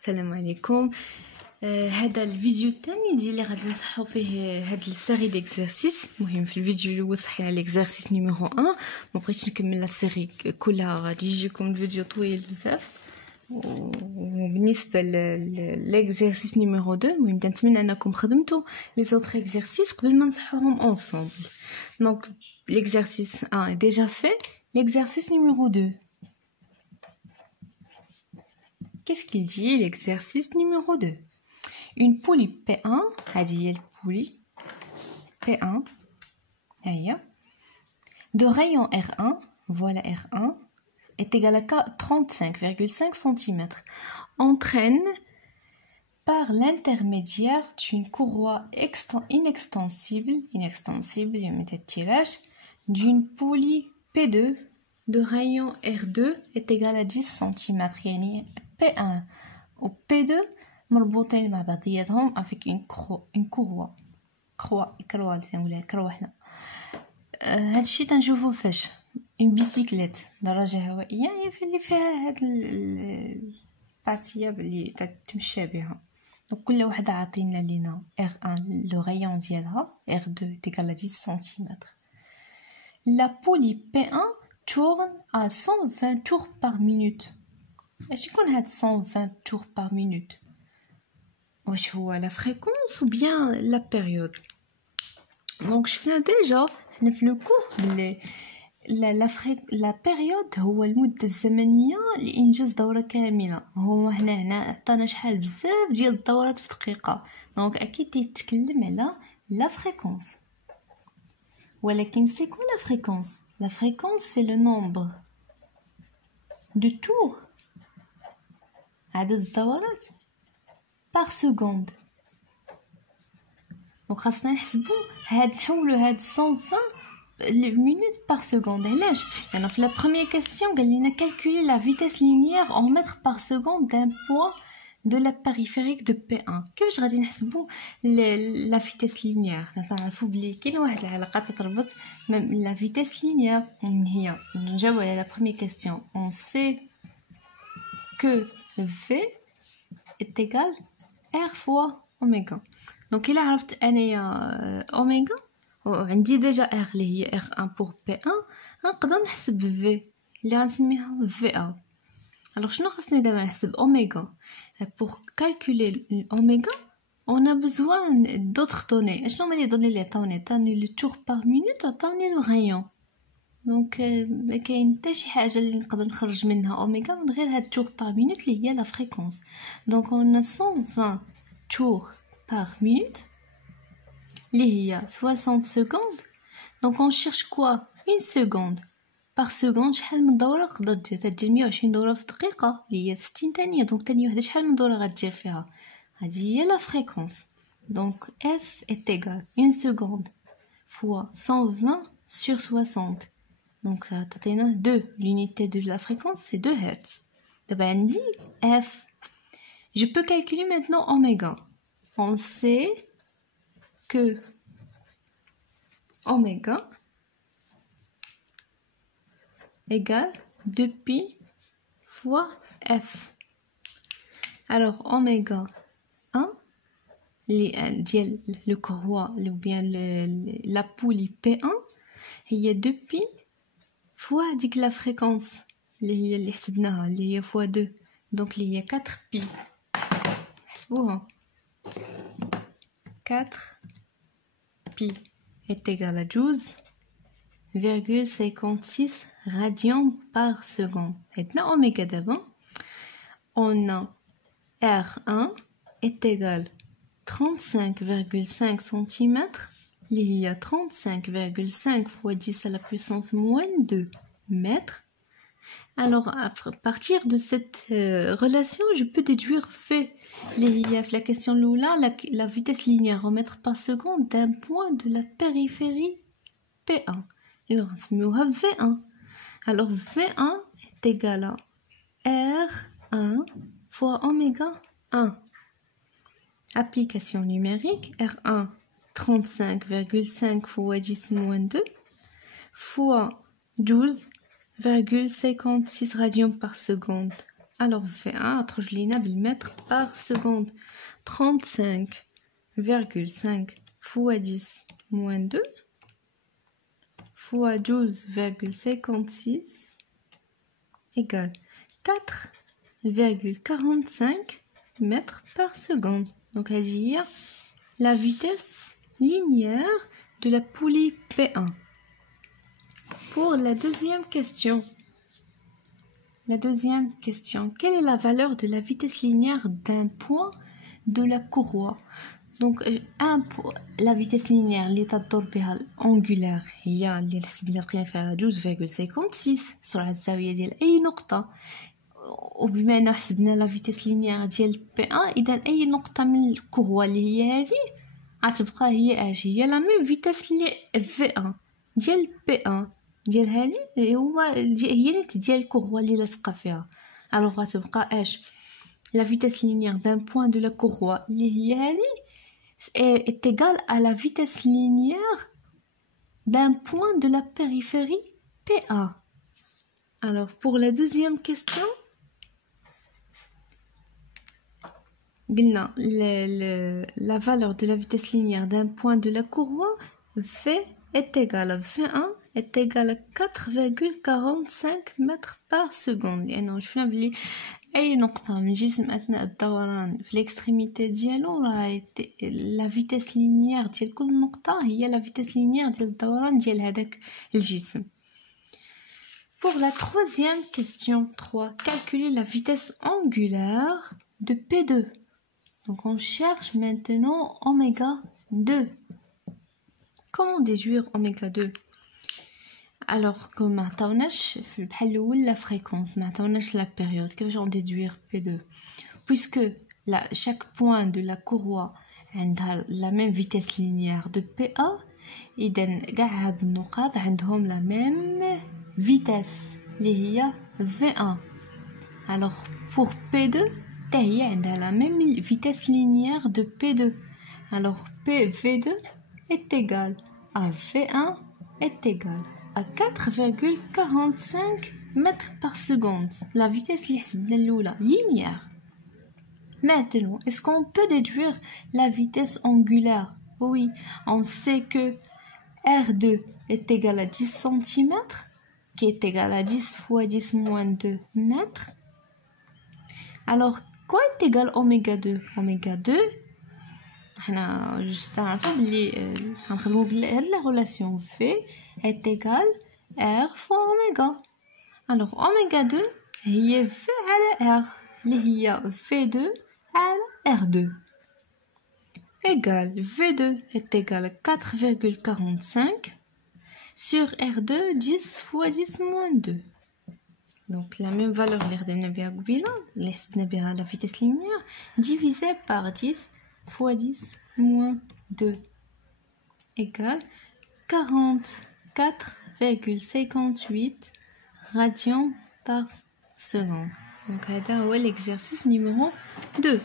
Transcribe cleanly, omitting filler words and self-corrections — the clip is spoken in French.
السلام عليكم. هذا الفيديو الثاني ديالي غادي نصحوا فيه هاد السيري ديكزارسيس. المهم في الفيديو الاول صحينا ليكزارسيس نيميرو 1، ما بغيتش نكمل لا سيري كلها، غادي يجيكم الفيديو طويل بزاف. وبالنسبه ليكزارسيس نيميرو 2 المهم نتمنى انكم خدمتوا لي زوطر اكزارسيس قبل ما نصحوهم اونصومبل. دونك l'exercice 1 est déjà fait. L'exercice numéro 2. Qu'est-ce qu'il dit l'exercice numéro 2? Une poulie P1, هذه البولي P1 هيا de rayon R1, voilà R1 est égal à 35,5 cm, entraîne par l'intermédiaire d'une courroie inextensible, d'une poulie P2 de rayon R2 est égal à 10 cm. يعني P1 و P2 مربوطين مع بعضياتهم avec une courroie. كروة اللي كروة حنا. هادشي تنشوفو فاش une bicyclette دراجة هوائية هي اللي فيها هاد الباتية اللي تتمشى بها. Donc كل وحدة عاطينا لينا R1 le rayon ديالها R2 est égal à 10 cm. La poulie P1 tourne à 120 tours par minute. اش يكون هاد 120 tours par minute؟ واش هو لا فريكونس ou bien la période؟ دونك شفنا ديجا حنا في لو كور بلي لا بيريود هو المده الزمنيه لانجاز دوره كامله. هو هنا عطانا شحال بزاف ديال الدورات في دقيقه، دونك اكيد يتكلم على لا فريكونس. ولكن سي كو لا فريكونس؟ لا فريكونس سي لو نومبر دو تور، عدد الدورات بار سكوند. دونك خاصنا نحسبو نحولو هاد 120 minutes par seconde. علاش؟ لأن في la première question قال لنا calculer la vitesse linéaire en mètres par seconde d'un point de la périphérique de P1. كيفاش غادي نحسبو la vitesse linéaire؟ نعرفو بلي كاين واحد العلاقه تتربط la vitesse linéaire هي نجاوب على la première question. On sait que V est égal R fois oméga. دونك الا عرفت انايا اوميغا وعندي ديجا ار اللي هي R1 pour P1، غنقدر نحسب V اللي غنسميها VA. alors شنو خاصني دابا نحسب اوميغا؟ pour calculer oméga on a besoin d'autres données. شنو هما لي دوني اللي عطاوني le tour par minute عطاوني le rayon. دونك ما كاين حتى شي حاجه اللي نقدر نخرج منها اوميغا من غير هاد tour par minute اللي هي لا فريكونس. دونك on a 120 tours par minute اللي هي 60 secondes. donc on cherche quoi? une seconde par seconde. شحال من دوره تقدر دير 120 دوره في دقيقه اللي هي في 60 ثانيه. دونك ثانيه وحده شحال من دوره غدير فيها؟ هذه هي لا فريكونس. donc F est égal 1 seconde fois 120 sur 60. donc تعطينا 2. l'unité de la fréquence c'est 2 Hz. دابا عندي F. je peux calculer maintenant oméga. on sait que oméga égale 2pi fois F. alors oméga 1 ديال le courroie ou bien la poulie P1 هي 2pi fois ديك la fréquence اللي حسبناها اللي هي fois 2. donc اللي هي 4pi. حسبوها 4pi est égal à 12,56 radians par seconde. عندنا اوميغا دابا. on a R1 est égal 35,5 cm اللي هي 35,5 fois 10 à la puissance moins 2 mètres. alors à partir de cette relation je peux déduire V اللي هي في la question الاولى la vitesse linéaire en mètres par seconde d'un point de la périphérie P1 اللي غنسميوها V1. alors V1 est égal à R1 fois oméga 1. application numérique. R1 35,5 fois 10 moins 2 fois 12,56 radians par seconde Alors V1 تخرج بالmètre par seconde. 35,5 fois 10 moins 2 fois 12,56 égale 4,45 mètres par seconde. Donc هذه هي la vitesse linéaire de la poulie P1. Pour la deuxième question. Quelle est la valeur de la vitesse linéaire d'un point de la courroie? Donc la vitesse linéaire اللي تدور بها الانغولار هي اللي حسبنا لقينا فيها 12.56 سرعة الزاوية ديال أي نقطة. وبما أننا حسبنا لا فيتيس لينيير ديال P1 إذا أي نقطة من الكوغوا اللي هي هذه غتبقى هي اش هي لا ميم فيتيس اللي V1 ديال P1 ديال هذه هو هي ديال الكوغوا اللي لاصقه فيها. الوغ غتبقى اش لا فيتيس لينيير دان بوين دو لا كوغوا اللي هي هذه est égal à la vitesse linéaire d'un point de la périphérie PA. Alors pour la deuxième question, la valeur de la vitesse linéaire d'un point de la courroie V est égale à V1 est égale à 4,45 mètres par seconde. لأنه شفنا بلي أي نقطة من جسم أثناء الدوران في الإكستريميتي ديالو راه لا فيتيس لينيير ديال كل نقطة هي لا فيتيس لينيير ديال الدوران ديال هذاك الجسم. Pour la troisième question 3, calculer la vitesse angulaire de P2. Donc on cherche maintenant oméga 2. Comment déduire oméga 2? Alors que ما عطاوناش في البحال الاول لا فريكونس ما عطاوناش لا بيريود كيفاش on déduire P2 puisque chaque point de la courroie عندها la même vitesse linéaire de PA اذا كاع هاد النقاط عندهم la même vitesse اللي هي V1. alors pour P2 حتى هي عندها la même vitesse linéaire de P2. alors PV2 est égal à V1 est égal à 4,45 mètres par seconde. La vitesse linéaire. Maintenant, est-ce qu'on peut déduire la vitesse angulaire? Oui, on sait que R2 est égal à 10 cm, qui est égal à 10 fois 10 moins 2 mètres. Alors, quoi est égal à oméga 2? Oméga 2, حنا juste نعرفوا بلي غنخدموا بهاد لا relation V est égal R fois oméga. Alors oméga 2 هي V على R اللي هي V2 على R2 égal V2 est égal à 4,45 sur R2 10 fois 10 moins 2. Donc la même valeur اللي خدمنا بها قبيله اللي حسبنا بها la vitesse linéaire divisé par 10 fois 10 moins 2 égale 44,58 radians par seconde. Donc هذا هو l'exercice numéro 2.